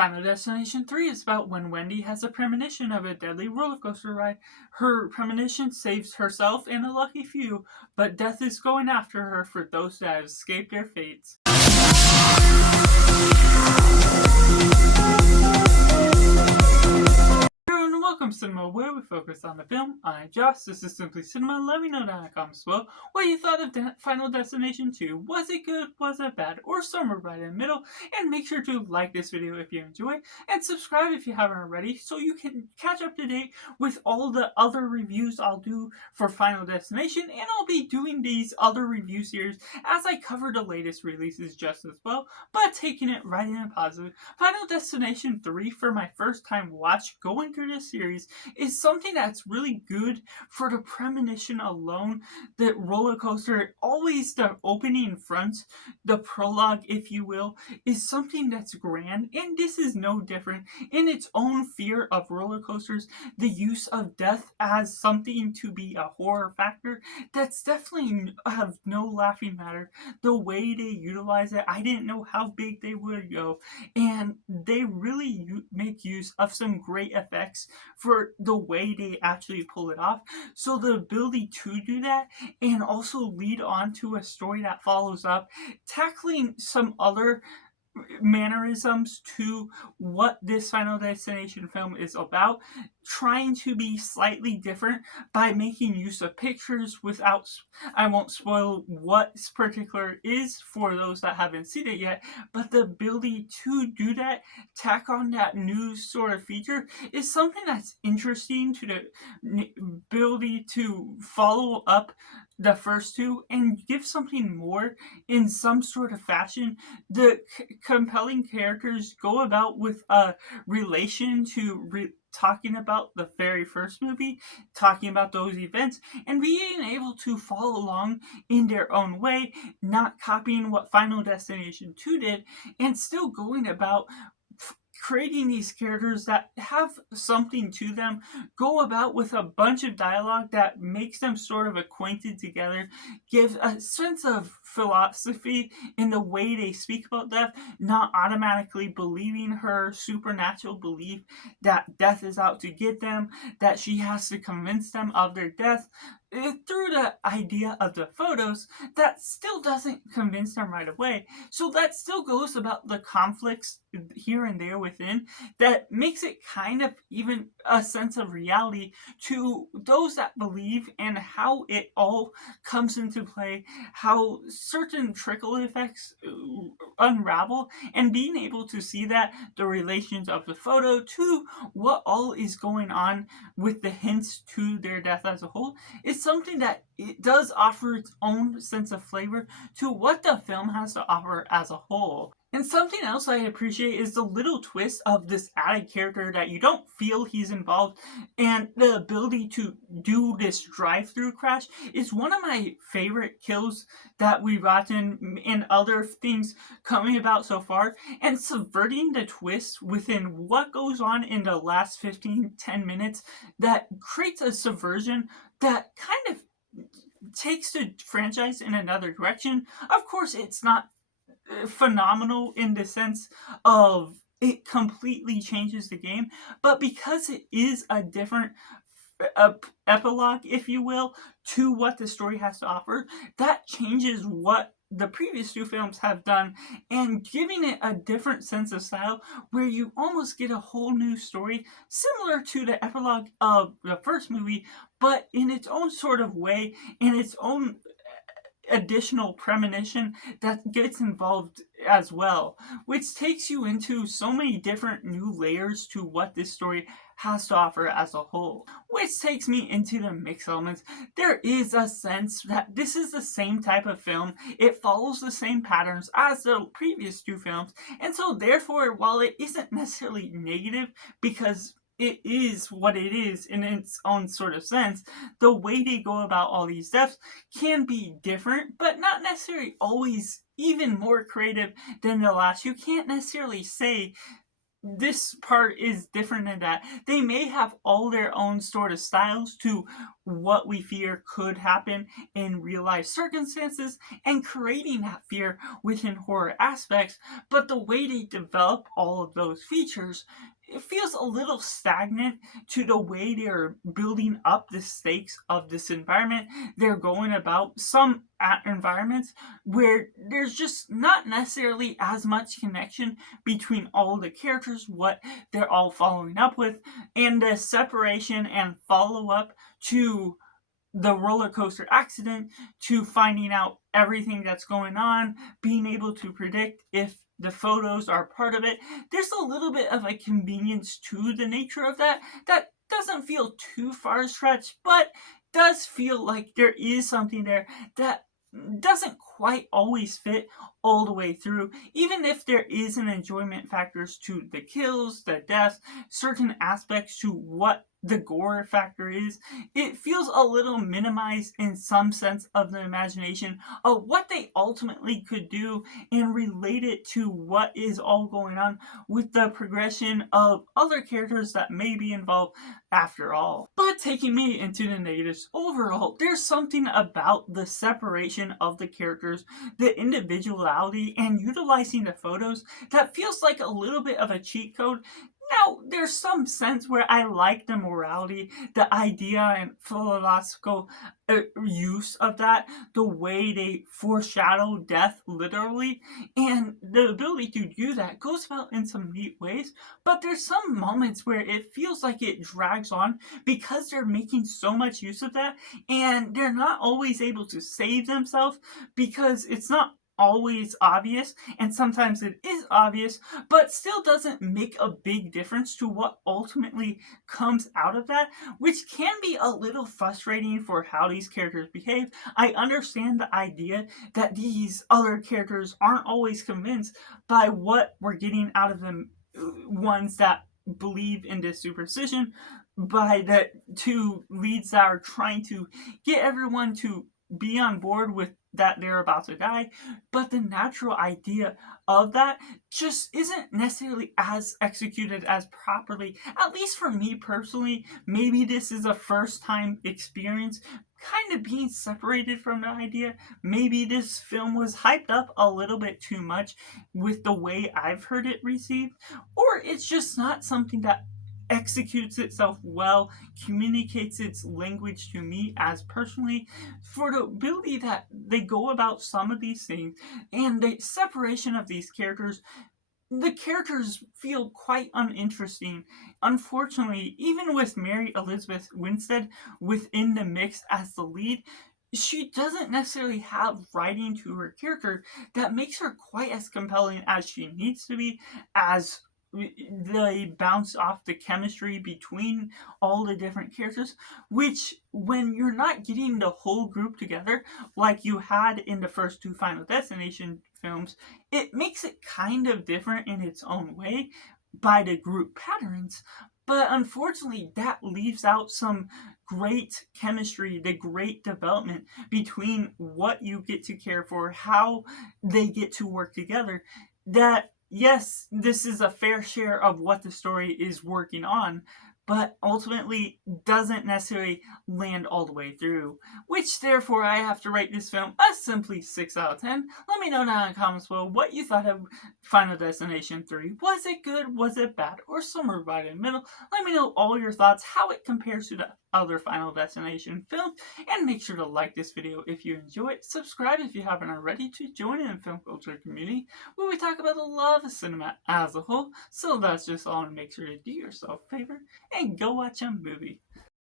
Final Destination 3 is about when Wendy has a premonition of a deadly roller coaster ride. Her premonition saves herself and a lucky few, but death is going after her for those that have escaped their fates. Welcome Cinema, where we focus on the film. I'm Josh, this is Simply Cinema. Let me know down in the comments below what you thought of Final Destination 2. Was it good, was it bad, or somewhere right in the middle? And make sure to like this video if you enjoy, and subscribe if you haven't already, so you can catch up to date with all the other reviews I'll do for Final Destination, and I'll be doing these other review series as I cover the latest releases just as well, but taking it right in a positive. Final Destination 3, for my first time watch going through this series, is something that's really good for the premonition alone. The roller coaster, always the opening front, the prologue if you will, is something that's grand, and this is no different. In its own fear of roller coasters, the use of death as something to be a horror factor, that's definitely have no laughing matter. The way they utilize it, I didn't know how big they would go, and they really make use of some great effects for the way they actually pull it off. So the ability to do that and also lead on to a story that follows up, tackling some other mannerisms to what this Final Destination film is about, trying to be slightly different by making use of pictures without, I won't spoil what particular is for those that haven't seen it yet, but the ability to do that, tack on that new sort of feature, is something that's interesting to the ability to follow up the first two and give something more in some sort of fashion. The compelling characters go about with a relation to talking about the very first movie, talking about those events, and being able to follow along in their own way, not copying what Final Destination 2 did, and still going about creating these characters that have something to them, go about with a bunch of dialogue that makes them sort of acquainted together, give a sense of philosophy in the way they speak about death, not automatically believing her supernatural belief that death is out to get them, that she has to convince them of their death. Through the idea of the photos, that still doesn't convince them right away. So that still goes about the conflicts here and there within that makes it kind of even a sense of reality to those that believe, and how it all comes into play, how certain trickle effects unravel, and being able to see that the relations of the photo to what all is going on with the hints to their death as a whole is something that it does offer its own sense of flavor to what the film has to offer as a whole. And something else I appreciate is the little twist of this added character that you don't feel he's involved, and the ability to do this drive-through crash is one of my favorite kills that we've gotten and other things coming about so far, and subverting the twist within what goes on in the last 10 minutes that creates a subversion that kind of takes the franchise in another direction. Of course, it's not phenomenal in the sense of it completely changes the game, but because it is a different epilogue, if you will, to what the story has to offer, that changes what the previous two films have done, and giving it a different sense of style where you almost get a whole new story similar to the epilogue of the first movie, but in its own sort of way, in its own additional premonition that gets involved as well, which takes you into so many different new layers to what this story has to offer as a whole. Which takes me into the mix elements. There is a sense that this is the same type of film. It follows the same patterns as the previous two films, and so therefore, while it isn't necessarily negative because it is what it is in its own sort of sense, the way they go about all these steps can be different, but not necessarily always even more creative than the last. You can't necessarily say this part is different in that they may have all their own sort of styles to what we fear could happen in real life circumstances and creating that fear within horror aspects, but the way they develop all of those features, it feels a little stagnant to the way they're building up the stakes of this environment. They're going about some environments where there's just not necessarily as much connection between all the characters, what they're all following up with, and the separation and follow up to the roller coaster accident, to finding out everything that's going on, being able to predict if the photos are part of it. There's a little bit of a convenience to the nature of that that doesn't feel too far stretched, but does feel like there is something there that doesn't quite always fit all the way through, even if there is an enjoyment factors to the kills, the deaths, certain aspects to what the gore factor is. It feels a little minimized in some sense of the imagination of what they ultimately could do and relate it to what is all going on with the progression of other characters that may be involved after all. But taking me into the negatives overall, there's something about the separation of the characters, the individuality, and utilizing the photos that feels like a little bit of a cheat code. Now, there's some sense where I like the morality, the idea and philosophical use of that, the way they foreshadow death literally, and the ability to do that goes about in some neat ways. But there's some moments where it feels like it drags on because they're making so much use of that, and they're not always able to save themselves because it's not always obvious, and sometimes it is obvious, but still doesn't make a big difference to what ultimately comes out of that, which can be a little frustrating for how these characters behave. I understand the idea that these other characters aren't always convinced by what we're getting out of them, ones that believe in this superstition, by the two leads that are trying to get everyone to be on board with that they're about to die, but the natural idea of that just isn't necessarily as executed as properly, at least for me personally. Maybe this is a first time experience kind of being separated from the idea. Maybe this film was hyped up a little bit too much with the way I've heard it received, or it's just not something that executes itself well, communicates its language to me as personally, for the ability that they go about some of these things and the separation of these characters. The characters feel quite uninteresting. Unfortunately, even with Mary Elizabeth Winstead within the mix as the lead, she doesn't necessarily have writing to her character that makes her quite as compelling as she needs to be, as they bounce off the chemistry between all the different characters, which when you're not getting the whole group together like you had in the first two Final Destination films, it makes it kind of different in its own way by the group patterns. But unfortunately, that leaves out some great chemistry, the great development between what you get to care for, how they get to work together, that yes, this is a fair share of what the story is working on, but ultimately doesn't necessarily land all the way through. Which, therefore, I have to rate this film a simply 6 out of 10. Let me know down in the comments below what you thought of Final Destination 3. Was it good? Was it bad? Or somewhere right in the middle? Let me know all your thoughts, how it compares to the other Final Destination films, and make sure to like this video if you enjoy it. Subscribe if you haven't already to join in the film culture community where we talk about the love of cinema as a whole. So that's just all, and make sure to do yourself a favor and go watch a movie.